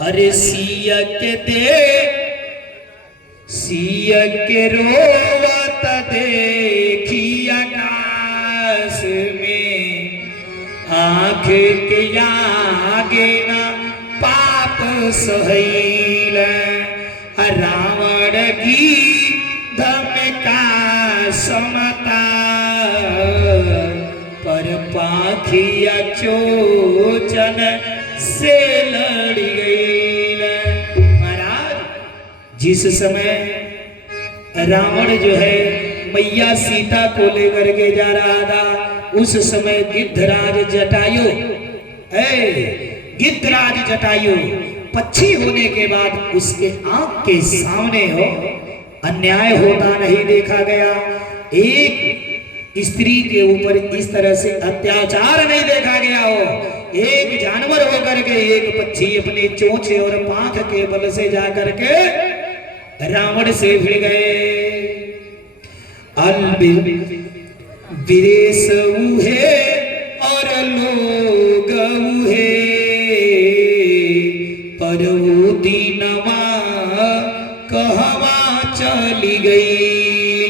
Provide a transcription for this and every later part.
अरे सिया के रोवत देखी आकाश में, आँख के आगे ना पाप सहैल, रावण की धमका समता, पर पाखिया चोचन से लड़ गई। महाराज जिस समय रावण जो है मैया सीता को लेकर के जा रहा था, उस समय गिद्धराज जटायु गिद्धराज जटायु पक्षी होने के बाद उसके आंख के सामने हो अन्याय होता नहीं देखा गया, एक स्त्री के ऊपर इस तरह से अत्याचार नहीं देखा गया हो। एक जानवर होकर के एक पक्षी अपने चोंचे और पांख के बल से जाकर के रावण से भिड़ गए। विदेश उहे और लोग उहे, पर वो दीनवा कहवा चली गई,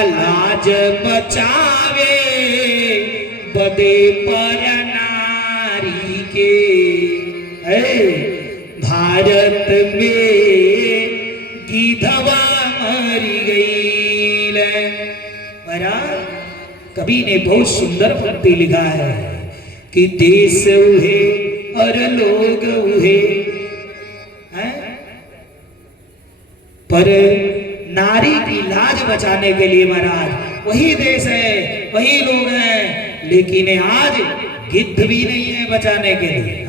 लाज बचावे बदे पर नारी के, भारत में गिधवा मरी गई। कवि ने बहुत सुंदर पंक्ति लिखा है कि देश उहे और लोग उहे, पर नारी की लाज बचाने के लिए महाराज वही देश है, वही लोग हैं, लेकिन आज गिद्ध भी नहीं है बचाने के लिए।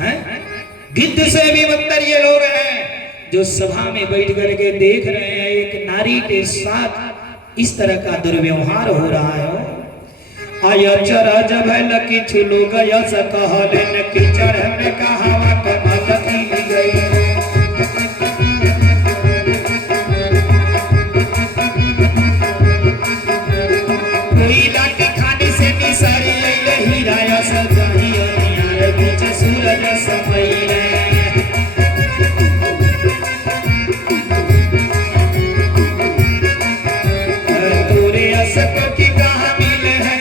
गिद्ध से भी बदतर ये लोग हैं जो सभा में बैठ करके देख रहे हैं एक नारी के साथ इस तरह का दुर्व्यवहार हो रहा है। आया चरा जब है न किछु लोग यस कहले न कीचड़ में कहावा कमल की गई, कोई लाठी खाने से निसारी हीरा यस जाही यार बीच सूरज समय तोरे असक की कहा मिले है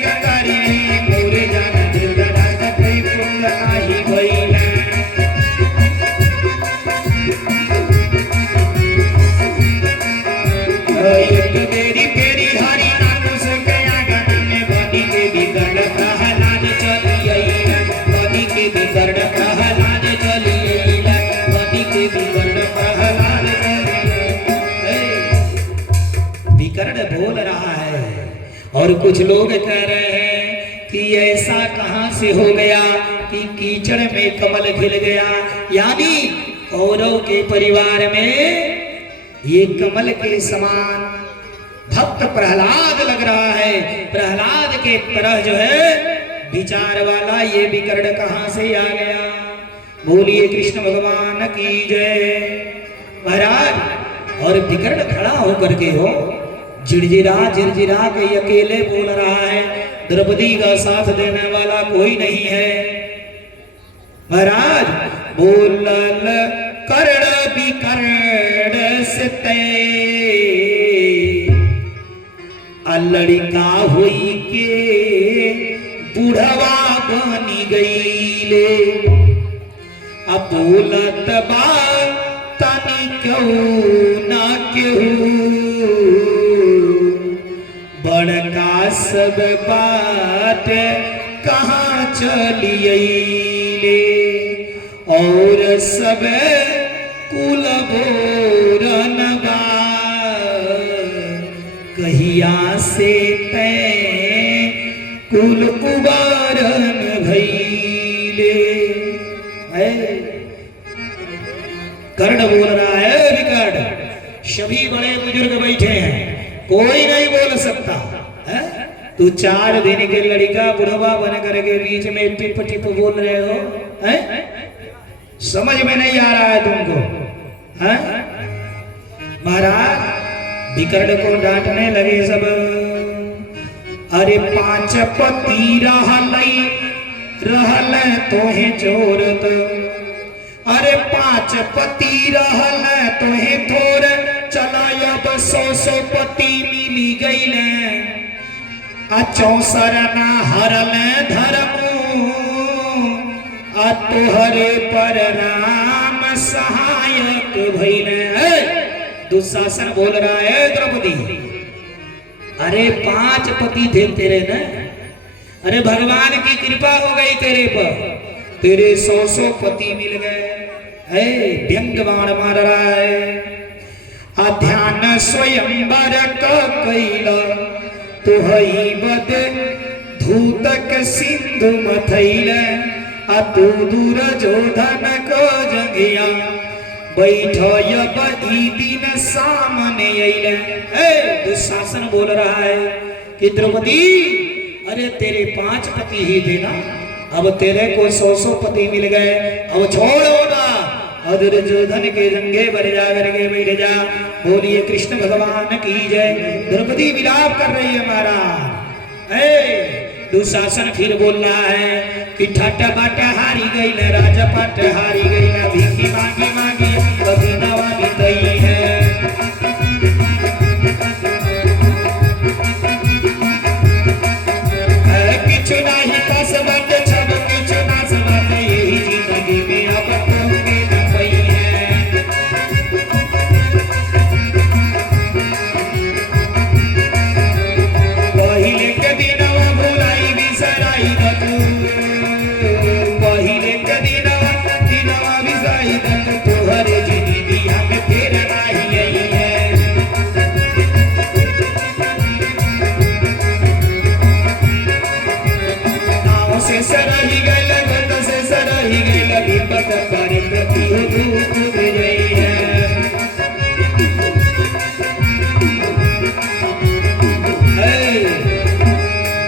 बोल रहा है। और कुछ लोग कह रहे हैं कि ऐसा कहां से हो गया कि कीचड़ में कमल खिल गया, यानी कौरव के परिवार में ये कमल के समान भक्त प्रहलाद लग रहा है। प्रहलाद के तरह जो है विचार वाला ये विकर्ण कहां से आ गया। बोलिए कृष्ण भगवान की जय। महाराज और विकर्ण खड़ा होकर के हो झिरझिरा के अकेले बोल रहा है, द्रौपदी का साथ देने वाला कोई नहीं है। महाराज बोलल कर्ण विकर्ण से लड़का हुई के बुढ़वा बनी गई ले, अब बोलत बा तनी क्यों ना क्यों, बड़का सब बात कहाँ चलिए और सब कुल बोरन बा, कहिया से तै कुल उबारन भइले। कर्ण बोल रहा है विकर्ण, सभी बड़े बुजुर्ग बैठे हैं, कोई नहीं बोल सकता है? तू 4 दिन के लड़का बुढ़वा बन करके बीच में टिप टिप बोल रहे हो है? समझ में नहीं आ रहा है तुमको है? महाराज विकर्ण को डांटने लगे सब। अरे 5 पति रहल तोहे जोरत, अरे 5 पांच पति रहल तोहे थोर चला अब 100 पति मिली गईल आ 64 ना हरल धर्मो आ तोहरे पर राम सहायक भइल। दुशासन बोल रहा है द्रौपदी, अरे 5 पति थे तेरे ना, अरे भगवान की कृपा हो गई तेरे पर, तेरे 100 पति मिल गए। व्यंग बाण मार रहा है। ध्यान स्वयंवर कैला तुहई बद धूतक सिंधु मथैल तू दूर जोधन को जंगिया बैठ दिन सामने अइले। दुशासन बोल रहा है कि द्रौपदी अरे तेरे 5 पति ही थे ना, अब तेरे को 100 पति मिल गए, अब छोड़ो ना, दुर्योधन के जंगे पर जाकर के बैठ जा। बोलिए कृष्ण भगवान की जय। द्रौपदी विलाप कर रही है महाराज। दुशासन फिर बोल रहा है कि ठट बाट हारी गई न, राजपट हारी गई न, भीखी मांगी मांगी कभी नवा बीतई है।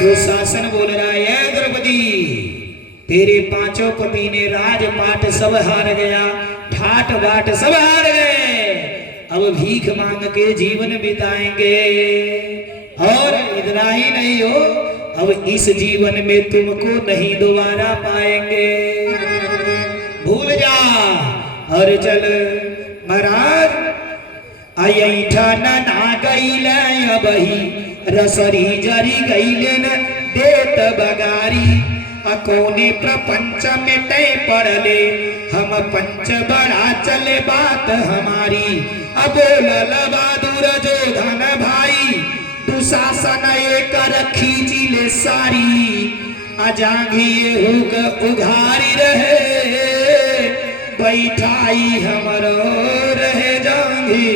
दुशासन बोल रहा है द्रौपदी तेरे 5 पति ने राजपाट सब हार गया, ठाट बाट सब हार गए, अब भीख मांग के जीवन बिताएंगे। और इतना ही नहीं हो, अब इस जीवन में तुमको नहीं दोबारा पाएंगे, भूल जा और चल। महाराज अयठन ना गईल अबही रसरी जरी गईलन देत बगारी अकोने प्रपंच में तय पड़ले हम पंच बड़ा चले बात हमारी। बोलल बहादुर जोधन भाई दुशासन एक खींची ले सारी अजांगी हुक उघारी रहे बैठाई हमरो रहे जांगी।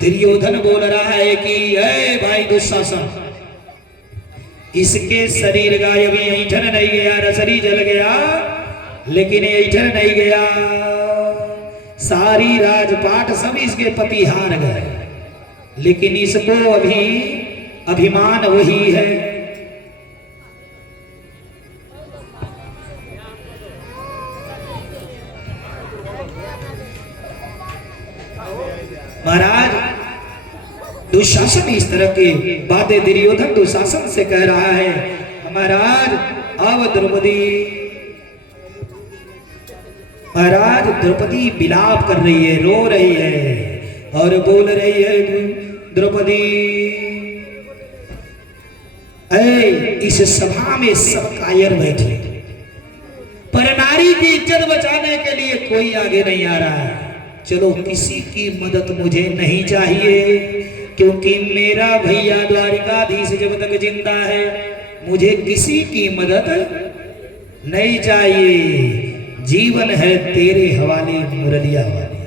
दुर्योधन बोल रहा है कि ए भाई दुशासन इसके शरीर का अभी ऐठन नहीं गया, रसरी जल गया लेकिन ऐठन नहीं गया, सारी राजपाट सब इसके पति हार गए, लेकिन इसको अभी अभिमान वही है। महाराज दुशासन इस तरह की बातें दुर्योधन दुशासन से कह रहा है। महाराज अब द्रौपदी विलाप कर रही है, रो रही है और बोल रही है द्रौपदी इस सभा में सब कायर बैठे, पर नारी की इज्जत बचाने के लिए कोई आगे नहीं आ रहा है। चलो किसी की मदद मुझे नहीं चाहिए, क्योंकि मेरा भैया द्वारिकाधीश जब तक जिंदा है मुझे किसी की मदद नहीं चाहिए, जीवन है तेरे हवाले मुरलिया वाले।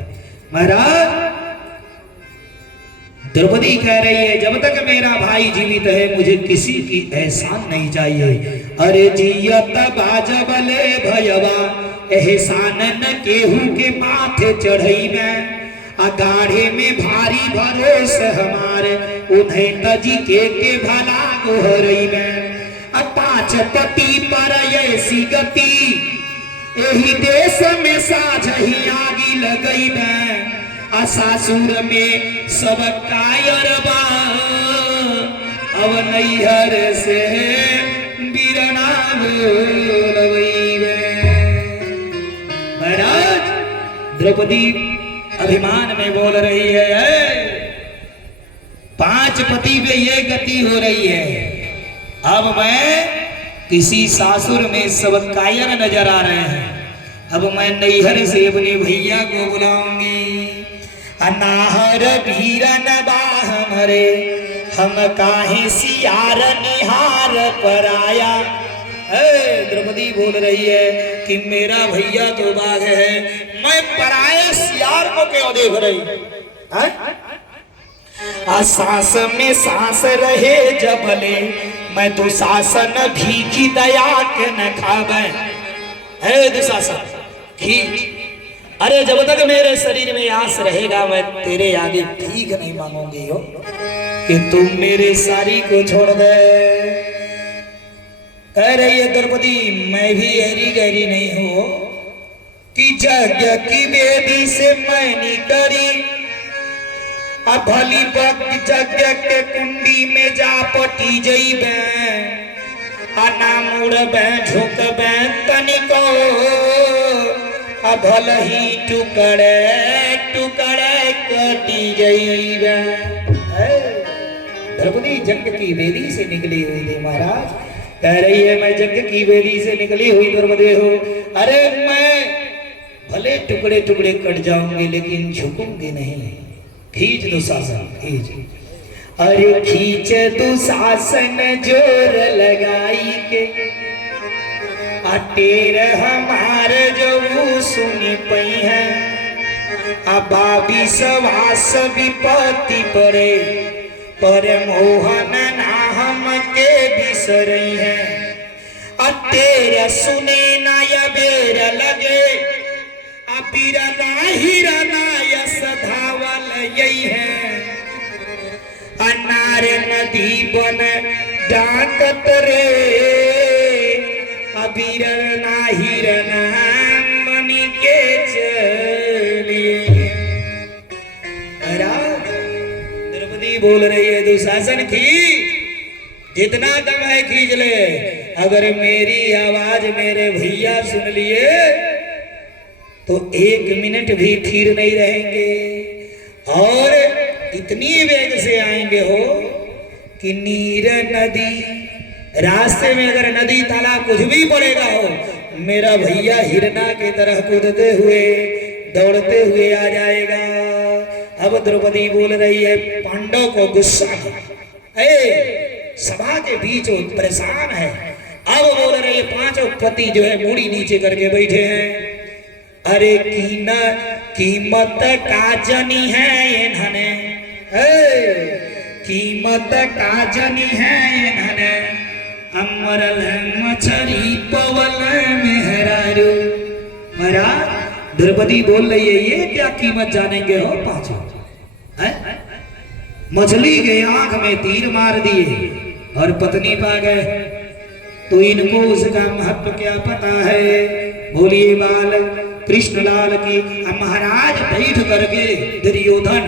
महाराज द्रौपदी कह रही है जब तक मेरा भाई जीवित है मुझे किसी की एहसान नहीं चाहिए। अरे जियत बाजबले भयवा एहसान न केहू के माथे चढ़ई में अगाढ़े में भारी भरोस हमारे उन्हें तजी के भला गोहरई में 5 पति पर ऐसी गति यही देश में साझही आगी लगई में सासुर में सब कायर बा अब नैहर से बिरना बोलबई में। द्रौपदी अभिमान में बोल रही है, 5 पति पे ये गति हो रही है, अब मैं किसी सासुर में सब कायर नजर आ रहे हैं, अब मैं नैहर से अपने भैया को बुलाऊंगी। अनाहर बीरन बाहमरे हम काहे सियार निहार पर आया। द्रौपदी बोल रही है कि मेरा भैया तो बाघ है, मैं पराये सियार को क्यों देख रही है? सांस में सांस रहे जबले मैं दुशासन भीखी दया के न खावे। है दुशासन खींच, अरे जब तक मेरे शरीर में आस रहेगा मैं तेरे आगे भीख नहीं मांगूंगी हो कि तुम मेरे सारी को छोड़ दे। कह रही है द्रौपदी, मैं भी हरी गहरी नहीं हूं कि यज्ञ की वेदी से मैंने करी, अब भली भक्त यज्ञ के कुंडी में जा पटी जइबे, अना मुड़बे झुकबे तनिको, अब भल ही टुकड़े टुकड़े कटी जइबे। द्रौपदी यज्ञ की वेदी से निकली हुई थी महाराज, कह रही है मैं यज्ञ की वेदी से निकली हुई द्रौपदी हूँ, अरे मैं भले टुकड़े टुकड़े कट जाऊंगी लेकिन झुकूंगी नहीं। खींच दुशासन खींच, अरे खींच दुशासन जोर लगाई के, अटेर हमार जो सुनी पई है, अबाबी सवास विपत्ति पड़े पर मोहन ना हम के बिसरई है, अटेर सुने ना या बेर लगे, अबीरना हिरना यस धावल यही है, अनार नदी बन डाकत रे, अबीरना हिरना मन के चलिए। द्रौपदी बोल रही है दुशासन खींच, जितना दम है खींच ले, अगर मेरी आवाज मेरे भैया सुन लिए तो 1 मिनट भी थीर नहीं रहेंगे और इतनी वेग से आएंगे हो कि नीर नदी, रास्ते में अगर नदी तालाब कुछ भी पड़ेगा हो, मेरा भैया हिरना की तरह कूदते हुए दौड़ते हुए आ जाएगा। अब द्रौपदी बोल रही है, पांडव को गुस्सा है, सभा के बीच परेशान है, अब बोल रही है 5 पति जो है मुड़ी नीचे करके बैठे हैं, अरे कीमत का जनी है इन्होंने, कीमत का जनी है इन्होंने, अमरल मछरी पवल मेहरारू। महाराज द्रौपदी बोल रही है, ये क्या कीमत जानेंगे हो 5? मछली के आंख में तीर मार दिए और पत्नी पा गए, तो इनको उसका महत्व क्या पता है? बोलिए बाल कृष्णलाल की। महाराज बैठ करके दुर्योधन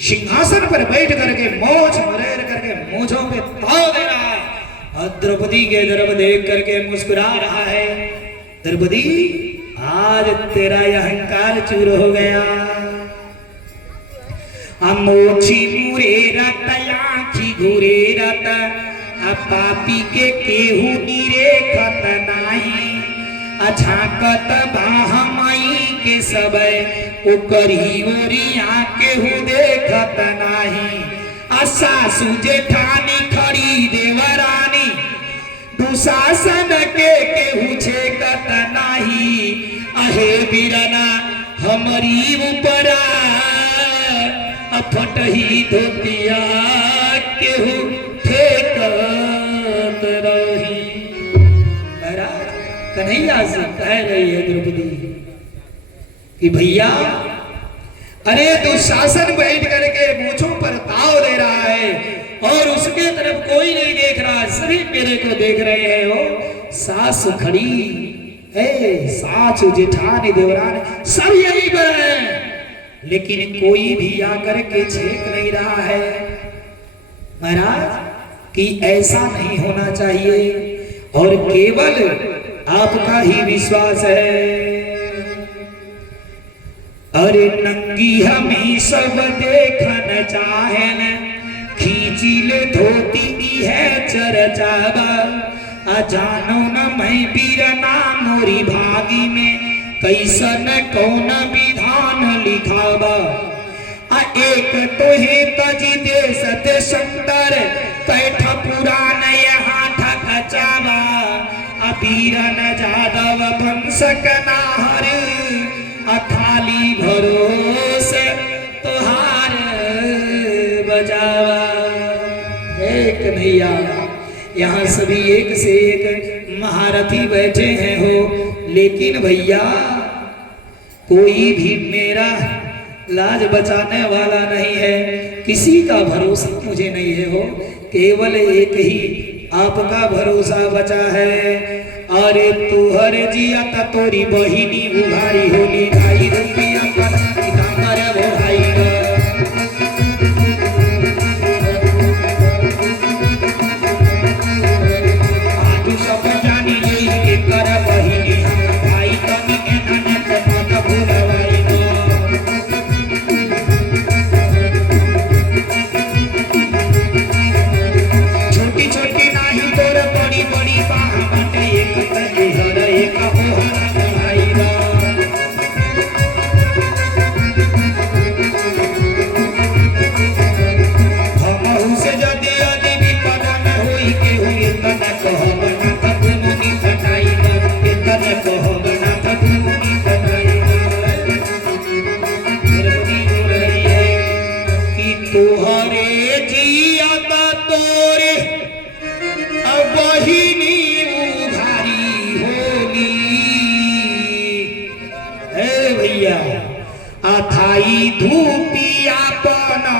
सिंहासन पर बैठ करके मोछ मरेर करके मोछों पे ताव दे रहा है और द्रौपदी के तरफ देख करके मुस्कुरा रहा है। द्रौपदी आज तेरा यह अहंकार चूर हो गया। अमोची मुरे रतयाची घुरे रत पापी के केहू नीरे खत नाही, अछाकत बाहमई के सबय उकरी ओरिया केहू देखत नाही, सासु जेठानी खड़ी देवरानी दुशासन के केहू छेकत नाही, अहे बिरना हमारी ऊपरा फटही धोतिया केहू फेंकत रही। कन्हैया से कह रही है द्रौपदी कि भैया अरे दुशासन बैठ करके मूंछों पर ताव दे रहा है और उसके तरफ कोई नहीं देख रहा, सभी मेरे को देख रहे हैं। वो सास खड़ी है, सास जेठानी देवरानी सब यही पर है, लेकिन कोई भी आकर के छेक नहीं रहा है। महाराज कि ऐसा नहीं होना चाहिए और केवल आपका ही विश्वास है। अरे नंगी हमें सब देखन चाहन, खींची ले धोती दी है चरचावा। अजानो न मैं बीरना मोरी भागी में, कैसन कौन विधान लिखावा। एक तो है तजी देश देशंतर, कैठ पुराण यहाँ ठकचावा। बीरन जादव वंश कनाहर, खाली भरोसे तुहार बजावा। एक कन्हैया, यहाँ सभी एक से एक महारथी बैठे हैं हो, लेकिन भैया कोई भी मेरा लाज बचाने वाला नहीं है, किसी का भरोसा मुझे नहीं है हो, केवल एक ही आपका भरोसा बचा है। अरे तुहर जिया त तोरी बहिनी उघारी होली, ढाई रुपया पर पीताम्बर भोराई आजू सब जानी ले के कर बहिनी, भाई तनी के ननक मत भूलवाई। छोटी छोटी नाही तोर बड़ी बड़ी बाह बाटे, एक तले हर एक होहरा बढ़ाई दा। हमहु से जदि यदि विपद में होई के हुई, तने कहब ना तब मुनि खटाई दा, तने कहब ना तब मुनि खटाई दा। द्रौपदी बोल रही है कि तुहरे जियत तोरे बहिनी उघारी होली। हे भैया, अथाई धूपिया पना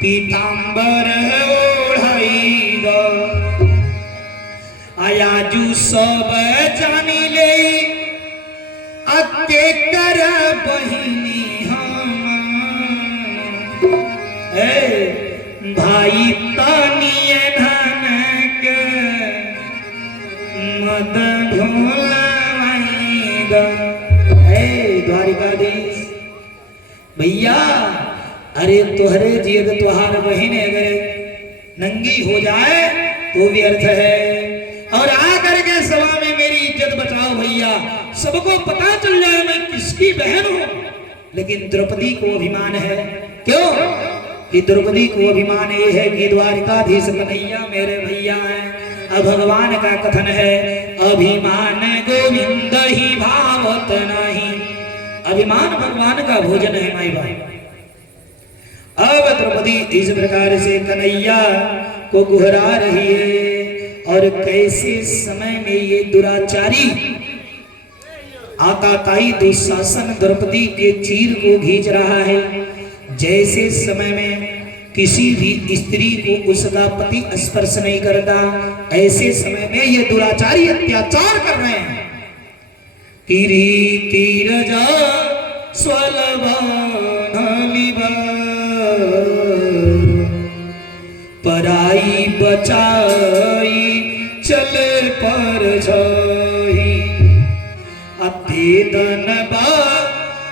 पीताम्बर ओढ़ाई द। आयाजू सब जानी ले अके कर बहिनी हम, भाई तनिए धनक मद भोलावाई द। द्वारिकाधीश भैया, अरे तुहरे जियद तुहार बहिन अगर नंगी हो जाए तो व्यर्थ है, और आकर के सभा में मेरी इज्जत बचाओ भैया, सबको पता चल जाए मैं किसकी बहन हूं। लेकिन द्रौपदी को अभिमान है, क्यों कि द्रौपदी को अभिमान ये है कि द्वारिकाधीश कन्हैया मेरे भैया हैं। अब भगवान का कथन है, अभिमान गोविंद ही भावत नहीं। अभिमान भगवान का भोजन है माई भाई। अब द्रौपदी इस प्रकार से कन्हैया को गुहरा रही है, और कैसे समय में ये दुराचारी आताताई दुशासन द्रौपदी के चीर को खींच रहा है। जैसे समय में किसी भी स्त्री को उसका पति स्पर्श नहीं करता, ऐसे समय में ये दुराचारी अत्याचार कर रहे हैं। किरीति रजा स्वलवानलिबा, पराई बचाई चले पर जाई, अभेदन बा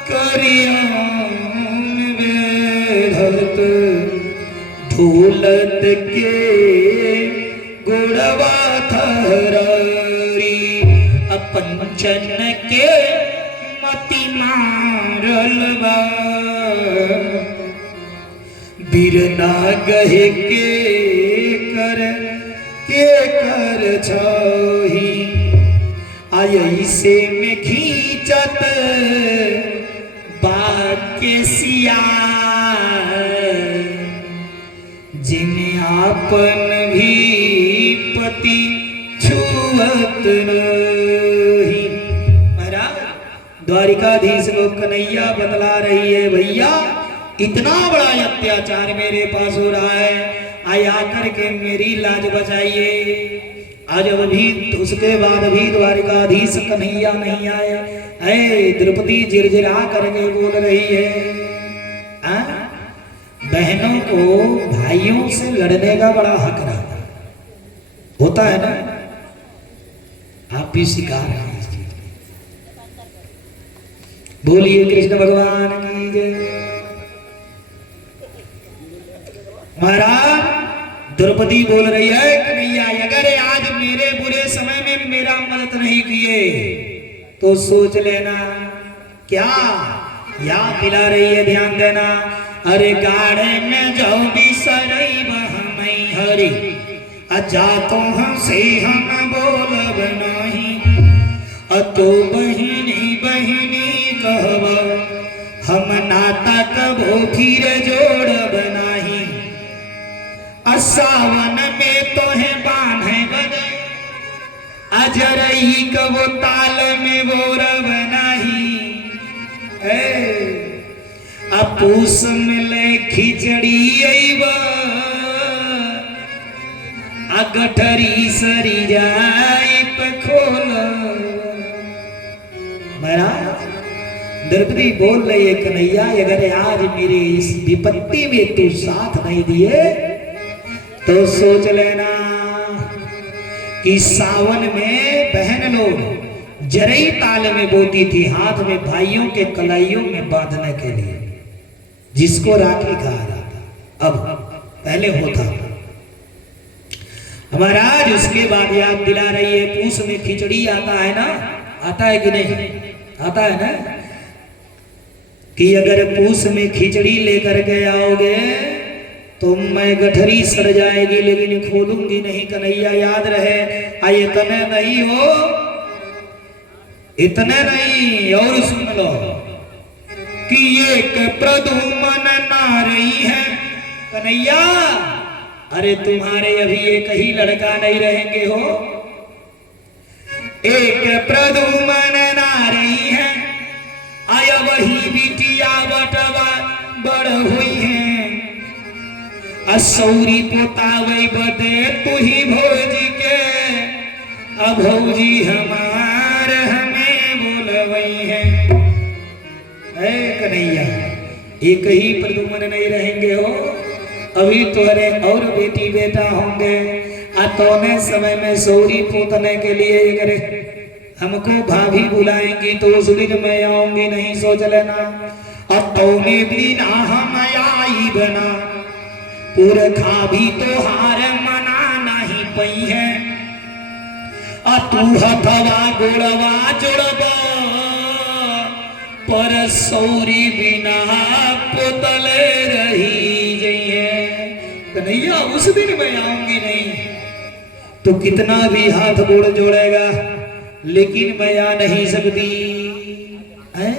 करियान वेधत, ढोलत के गुड़वा थरारी, अपंचन के मति मारल बा, बिरना गहे के कर छही। आई से में खींचत बाके सिया, जिन्हें आपन भी पति छुअत नहीं। द्वारिकाधीश को कन्हैया बतला रही है, भैया इतना बड़ा अत्याचार मेरे पास हो रहा है, आया करके मेरी लाज बचाइए। आज अभी उसके बाद भी द्वारिकाधीश कन्हैया नहीं आया है। द्रौपदी झिरझिरा करके बोल रही है, बहनों को भाइयों से लड़ने का बड़ा हक रहता होता है ना, आप भी शिकार हैं इस चीज के। बोलिए कृष्ण भगवान की जय। महाराज द्रौपदी बोल रही है कन्हैया अगर आज मेरे बुरे समय में मेरा मदद नहीं किए तो सोच लेना क्या याद दिला रही है, ध्यान देना। अरे गाड़े में जाओ भी सरई बहमई हरी अजा तो हमसे हम बोलब नहीं अतो बहिनी बहिनी कहब हम नाता कबो फिर जोड़ब नहीं सावन में तो है बांधे बदे अजरई कबो ताल में बोरब नहीं अपूस मिले खिचड़ी अइबा गठरी सरी जाए खोल। महाराज द्रौपदी बोल रही है कन्हैया अगर आज मेरे इस विपत्ति में तू साथ नहीं दिए तो सोच लेना कि सावन में बहन लोग जरई ताल में बोती थी हाथ में भाइयों के कलाइयों में बांधने के लिए जिसको राखी कहा जाता अब पहले होता। महाराज उसके बाद याद दिला रही है पूस में खिचड़ी आता है ना, आता है कि नहीं आता है ना, कि अगर पूस में खिचड़ी लेकर के आओगे तो मैं गठरी सड़ जाएगी लेकिन खोलूंगी नहीं कन्हैया याद रहे। इतने नहीं हो इतने नहीं और सुन लो कि एक प्रदुमन नारी है कन्हैया अरे तुम्हारे अभी एक ही लड़का नहीं रहेंगे हो एक प्रदुमन नारी है आया वही बिटिया बटवा बड़ हुई है असौरी पोतावई बदे तू ही भौजी के अभौजी हमार हमें बोलवई है। कन्हैया एक ही प्रदुमन नहीं रहेंगे हो अभी तुम्हारे और बेटी बेटा होंगे तोने समय में सौरी पोतने के लिए करे हमको भाभी बुलाएंगी तो उस दिन मैं आऊंगी नहीं सोच लेना। अब तोने भी ना हम आई बना पुरखा भी तो हार मना नहीं पई है तू हथवा गोड़वा जोड़बा पर सौरी बिना पोतले रही जइए कन्हैया उस दिन मैं आऊंगी नहीं तो कितना भी हाथ गोड़ जोड़ेगा लेकिन मैं आ नहीं सकती है।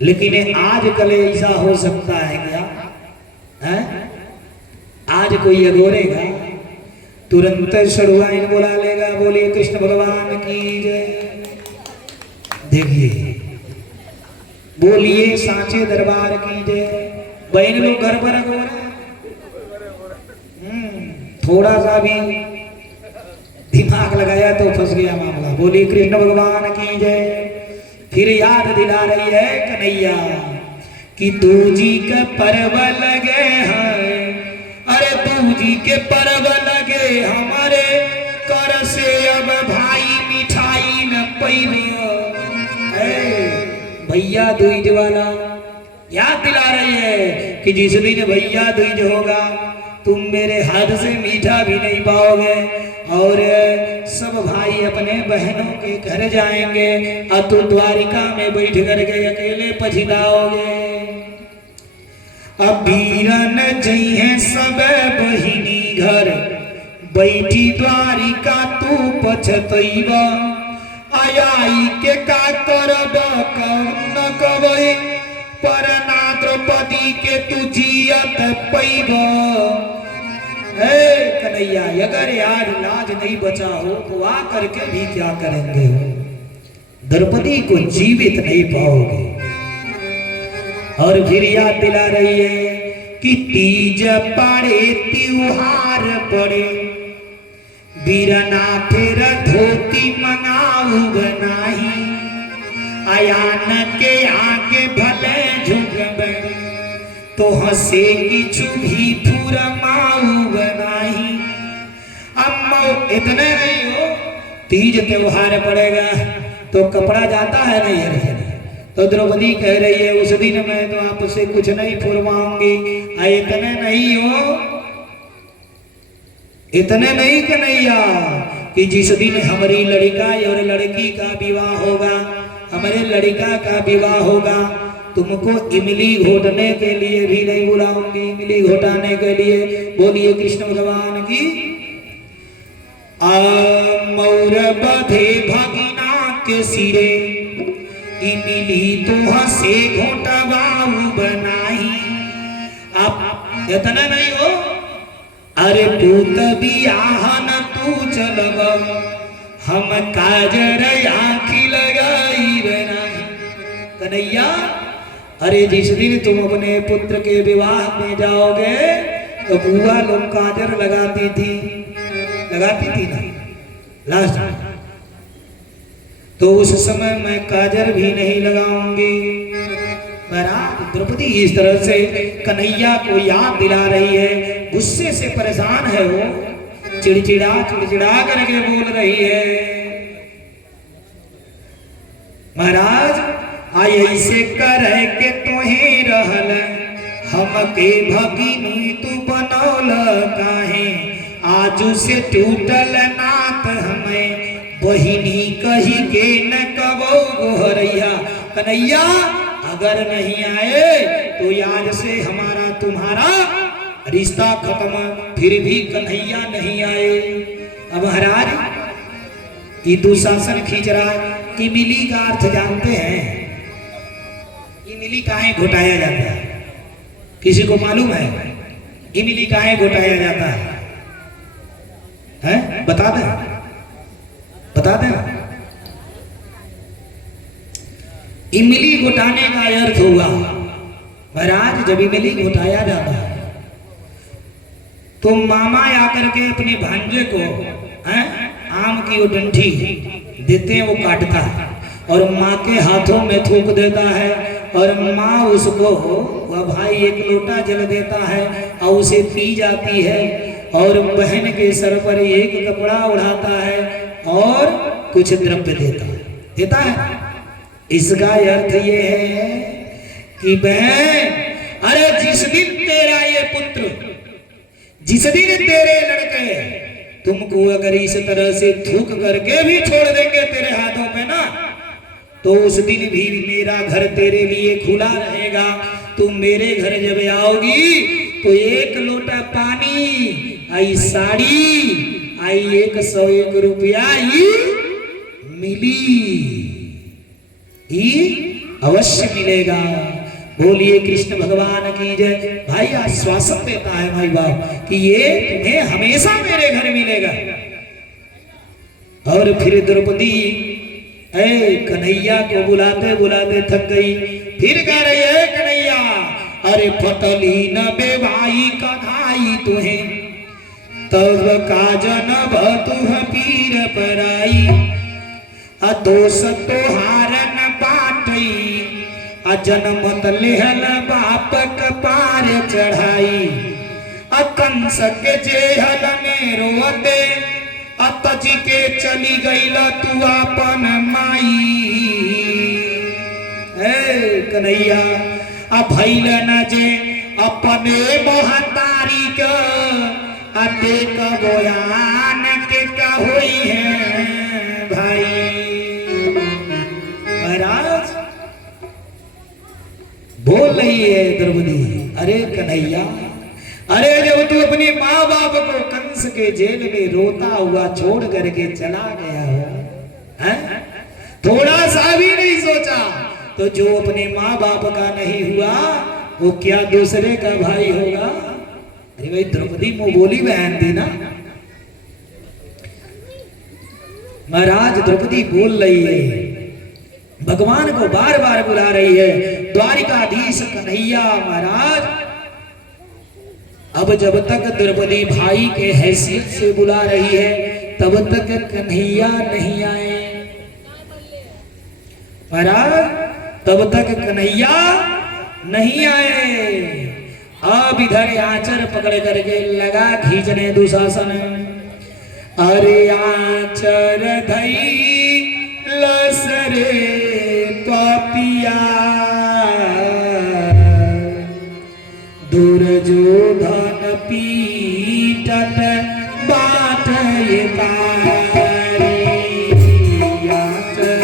लेकिन आज कल ऐसा हो सकता है क्या है? आज कोई अगोरेगा तुरंत सड़ुआइन बुला लेगा। बोलिए कृष्ण भगवान की जय। देखिए बोलिए सांचे दरबार की जय। बहन लोग घर पर अगोरे थोड़ा सा भी दिमाग लगाया तो फंस गया मामला। बोलिए कृष्ण भगवान की जय। फिर याद दिला रही है कन्हैया कि तू जी का पर्व लगे हैं अरे तू जी के पर्व लगे हमारे कर से अब भाई मिठाई न पैबियो भैया दूज वाला याद दिला रही है कि जिस दिन भैया दूज होगा तुम मेरे हाथ से मीठा भी नहीं पाओगे और सब भाई अपने बहनों के घर जाएंगे और तुम द्वारिका में बैठ करके अकेले पछताओगे। अब वीरन जई है सब बहिनी घर बैठी द्वारिका तू पछतैबा आई के का करब न कबई पर ना द्रौपदी के तू जियत पैबा। कन्हैया अगर यार लाज नहीं बचा हो तो आ करके भी क्या करेंगे हो द्रौपदी को जीवित नहीं पाओगे। और फिर याद दिला रही है कि तीज पड़े त्योहार पड़े बीरना फिर धोती मंगाऊ बनाही आयान के आगे भले झुकबे तो हंसे की चुभी पूरा माऊ बनाही। अम्मा इतने नहीं हो तीज त्योहार पड़ेगा तो कपड़ा जाता है नहीं हर तो द्रौपदी कह रही है उस दिन मैं तो आपसे कुछ नहीं फुरवाऊंगी। इतने नहीं हो, इतने नहीं कन्हैया कि जिस दिन हमारी लड़का और लड़की का विवाह होगा, हमारे लड़का का विवाह होगा, तुमको इमली घोटने के लिए भी नहीं बुलाऊंगी। इमली घोटाने के लिए बोलिए कृष्ण भगवान की। मौर बधे भगिना के सिरे, इमली तो हसे घोटवाऊ बनाई। आप इतना नहीं हो, अरे पूत बियाहन तू चलब, हम काजर आखी लगाई बनाई। कन्हैया अरे जिस दिन तुम अपने पुत्र के विवाह में जाओगे तो बुआ लोग काजर लगाती थी ना लास्ट, तो उस समय मैं काजर भी नहीं लगाऊंगी। द्रौपदी इस तरह से कन्हैया को याद दिला रही है, गुस्से से परेशान है वो, चिड़चिड़ा करके बोल रही है। महाराज आई ऐसे कर के तोहे रहल, हमके भगिनी तू बनौल काहे, आजू से टूटल नात हमें बहिनी कही के न कबो गोहरैया। कन्हैया अगर नहीं आए तो आज से हमारा तुम्हारा रिश्ता खत्म। फिर भी कन्हैया नहीं आए। अब महाराज ये दुशासन खींच रहा है। इमली का अर्थ जानते हैं? इमली काहे घोटाया जाता है? किसी को मालूम है इमली काहे घोटाया जाता है? बता दें। इमली घोटाने का अर्थ होगा महाराज, जब इमली घोटाया जाता है तो मामा आकर के अपने भांजे को आम की वो डंठी देते हैं, वो काटता है और माँ के हाथों में थूक देता है, और माँ उसको वह भाई एक लोटा जल देता है और उसे पी जाती है, और बहन के सर पर एक कपड़ा उड़ाता है और कुछ द्रव्य देता है। इसका अर्थ ये है कि बहन, अरे जिस दिन तेरा ये पुत्र, जिस दिन तेरे लड़के तुमको अगर इस तरह से थूक करके भी छोड़ देंगे तेरे हाथों में ना, तो उस दिन भी मेरा घर तेरे लिए खुला रहेगा। तुम मेरे घर जब आओगी तो 1 लोटा पानी, आई साड़ी, आई 101 रुपया मिली, अवश्य मिलेगा। बोलिए कृष्ण भगवान की जय। भाई आश्वासन देता है भाई बाप कि ये तुम्हें हमेशा मेरे घर मिलेगा। और फिर द्रौपदी कन्हैया को बुलाते बुलाते थक गई। फिर कह रही है कन्हैया, अरे पटली न बेवाई कधाई तुम्हें, तब काजन तुह पीर पराई, दोष तोहार न बाटई, जनमत लेहल बाप कपार चढ़ाई, कंस के जेहल में रोते, तज के चली गईल तू अपन माई। कन्हैया भैल न जे अपने महतारी के देख गोयान के का होई है भाई। महाराज बोल रही है द्रौपदी, अरे कन्हैया, अरे जब तू अपने माँ बाप को कंस के जेल में रोता हुआ छोड़ करके चला गया हो, थोड़ा सा भी नहीं सोचा तो जो अपने माँ बाप का नहीं हुआ वो क्या दूसरे का भाई होगा? अरे भाई द्रौपदी मुंह बोली बहन थी ना। महाराज द्रौपदी बोल रही है, भगवान को बार बार बुला रही है। द्वारिकाधीश कन्हैया महाराज अब जब तक द्रौपदी भाई के हैसियत से बुला रही है तब तक कन्हैया नहीं आए। महाराज तब तक कन्हैया नहीं आए। अब इधर आंचर पकड़ करके लगा खींचने दुशासन। अरे आंचर धई लसरे तो पिया पीटत बाट ये तारी यातर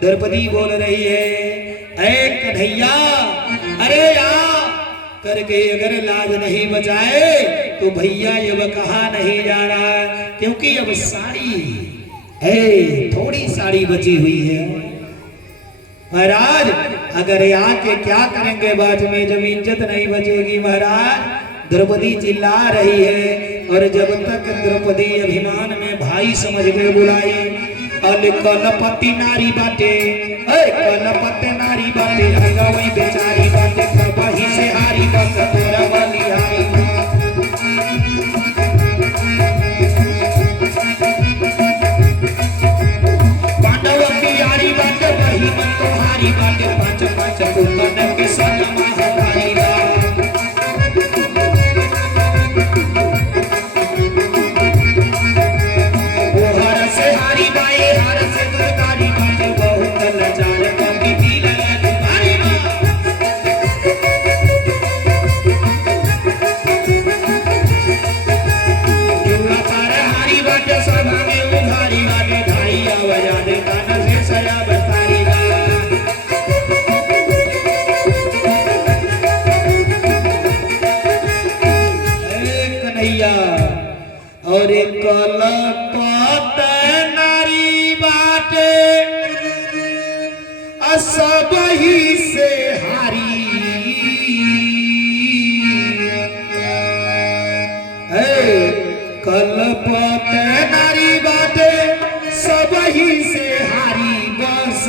द्रौपदी बोल रही है, ऐ कन्हैया, अरे या करके अगर लाज नहीं बचाए तो भैया अब कहा नहीं जा रहा, क्योंकि अब साड़ी थोड़ी साड़ी बची हुई है। महाराज अगर आके क्या करेंगे बाद में जब इज्जत नहीं बचेगी। महाराज द्रौपदी चिल्ला रही है, और जब तक द्रौपदी अभिमान में भाई समझ के बुलाई, कलपति नारी बाटे, कलपति नारी बाटे, हंगावई बेचारी बाटे, कबही से हारी बक तोरा वाली हारी। पांडव प्यारी बाटे, वही मन तुम्हारी बाटे, पांच पांच कुंदन के संग महाभारी बा। और कलपत नारी बाटे सब ही से हारी, कलपत नारी बाटे सब ही से हारी। बस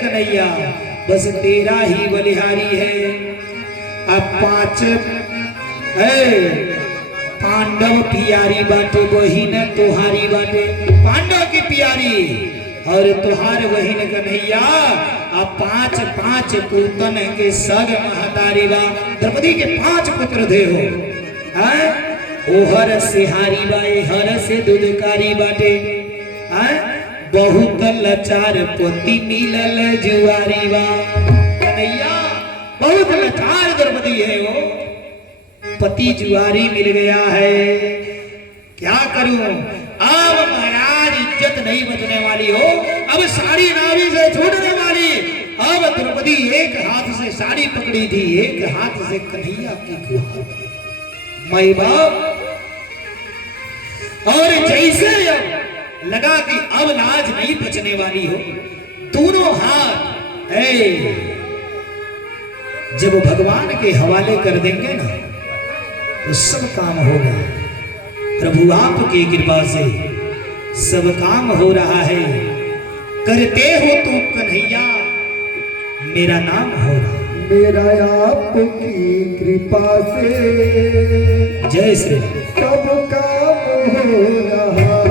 कन्हैया बस तेरा ही बलिहारी है। अब पांच पांडव प्यारी बाटे, बहिन तुहारी बाटे, पांडव की प्यारी और तुहार बहिन कन्हैया। अब पांच पांच कुतन के सग महतारी बा। द्रौपदी के 5 पुत्र थे हो, ओहर से हारी बा, हर से दुधकारी बाटे, बहुत लाचार पति मिलल जुआरी बा। कन्हैया बहुत लाचार द्रौपदी है, वो पति जुआरी मिल गया है, क्या करूं। अब महाराज इज्जत नहीं बचने वाली हो, अब साड़ी नाभि से छूटने वाली। अब द्रौपदी एक हाथ से साड़ी पकड़ी थी, एक हाथ से कन्हैया की गुहार माई बाप, और जैसे अब लगा कि अब लाज नहीं बचने वाली हो, दोनों हाथ जब भगवान के हवाले कर देंगे ना तो सब काम होगा। प्रभु आपकी कृपा से सब काम हो रहा है। करते हो तू कन्हैया मेरा नाम हो रहा। मेरा आपकी कृपा से जय श्री राम। सब काम हो रहा।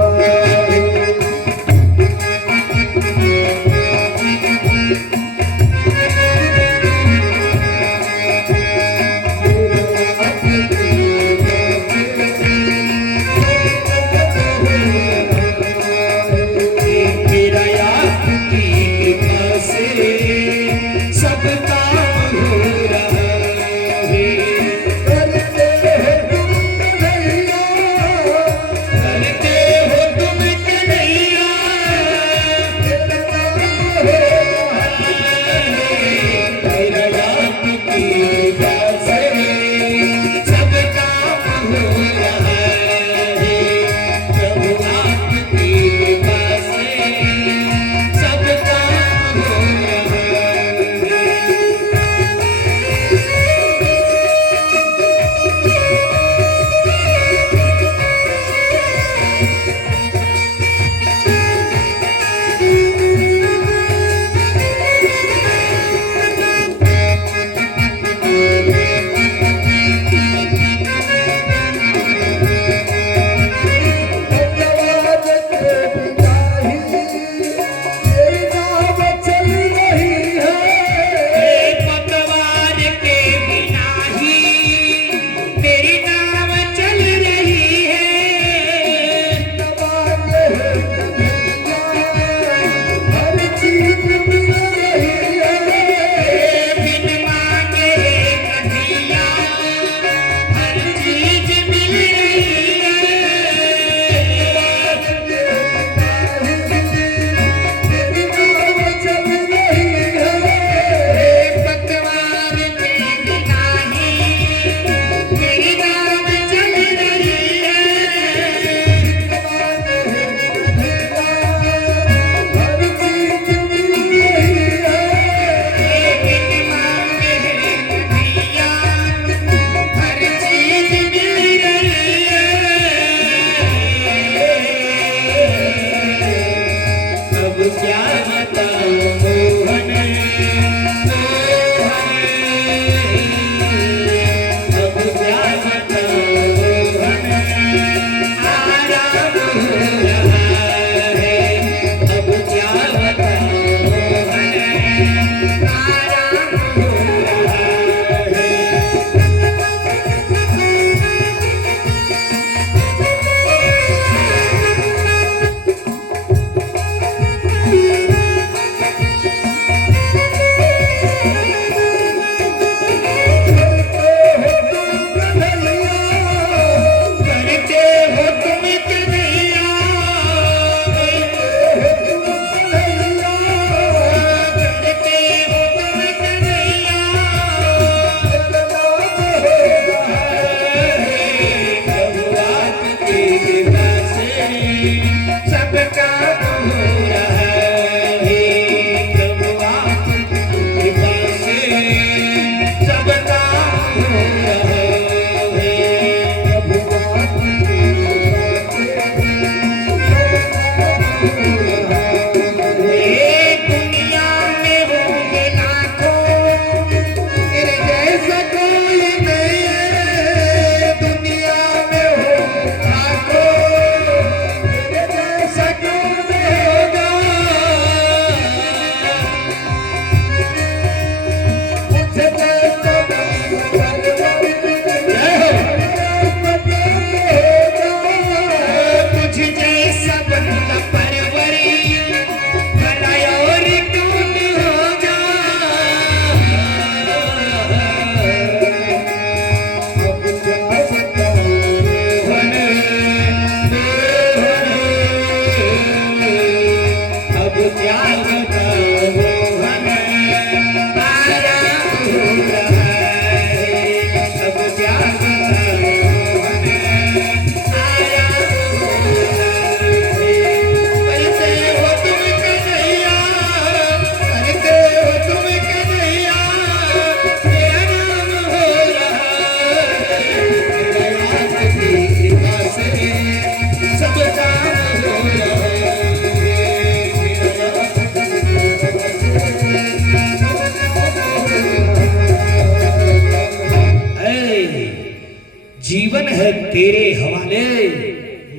है तेरे हवाले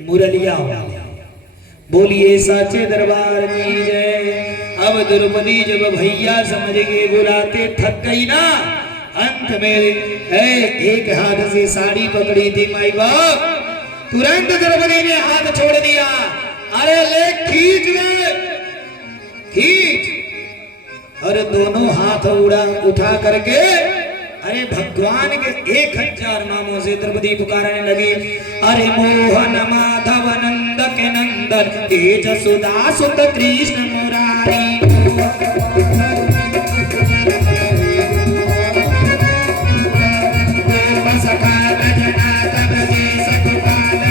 मुरलिया वाले। बोलिए साचे दरबार की जय। अब द्रौपदी जब भैया समझ के बुलाते थक गई ना, अंत में एक हाथ से साड़ी पकड़ी थी माई बाप, तुरंत द्रौपदी ने हाथ छोड़ दिया। अरे ले खींच ले खींच, और दोनों हाथ उठा करके अरे भगवान के 1000 नामों से द्रौपदी पुकारने लगी। अरे मोहन माधव नंद के नंदन तेज सुधा सुत कृष्ण मुरारी। सखा रजना तब जी सकुपाल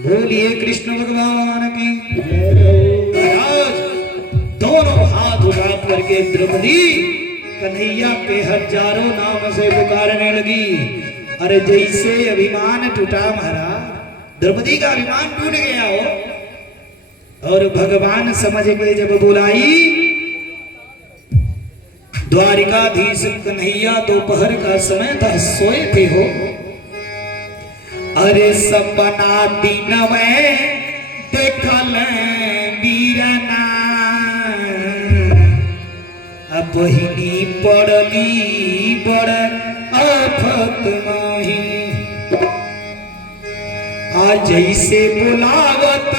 बोलिए कृष्ण भगवान की। महाराज दोनों हाथ उठा करके द्रौपदी कन्हैया के 1000 नाम से पुकारने लगी। अरे जैसे अभिमान टूटा महाराज, द्रौपदी का अभिमान टूट गया हो। और भगवान समझ के जब बुलाई, द्वारिकाधीश कन्हैया दोपहर का समय था, सोए थे हो। अरे सपना दिन में देखल बीरना, बहिनी पड़ली बड़ आफत नहीं। आज जैसे बुलावत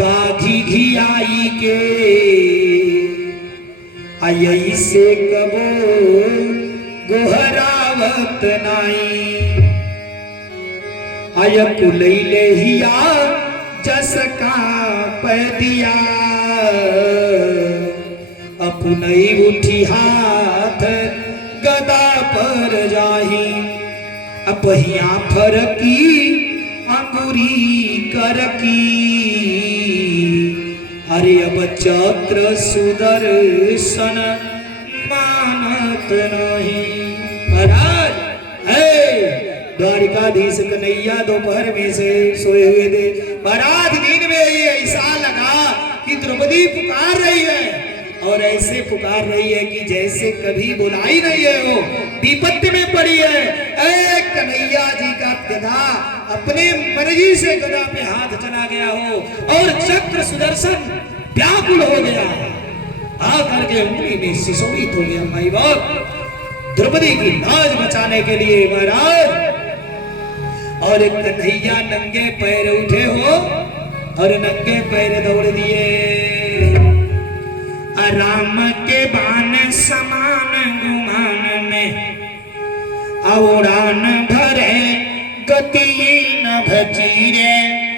बाघी घियाई के, ऐसे कबो गोहरावत नाई। आय कुलैले हिया जसका पैदिया, अपनई उठी हाथ गदा पर जाही। अपहिया फरकी अंगुरी करकी, अरे अब चक्र सुदर्शन मानत नहीं। महाराज द्वारिकाधीश कन्हैया दोपहर में से सोए हुए थे। महाराज दिन में ये ऐसा लगा कि द्रौपदी पुकार रही है, और ऐसे पुकार रही है कि जैसे कभी बुलाई नहीं है, वो विपत्ति में पड़ी है। कन्हैया जी का गदा अपने मर्जी से गदा पे हाथ चला गया हो, और चक्र सुदर्शन व्याकुल हो गया, आकर के उंगली में सुशोभित हो गया। माई बाप द्रौपदी की लाज बचाने के लिए महाराज और कन्हैया नंगे पैर उठे हो और नंगे पैर दौड़ दिए। राम के बाण समान गुमान में उड़ान भरे गति न भची रे।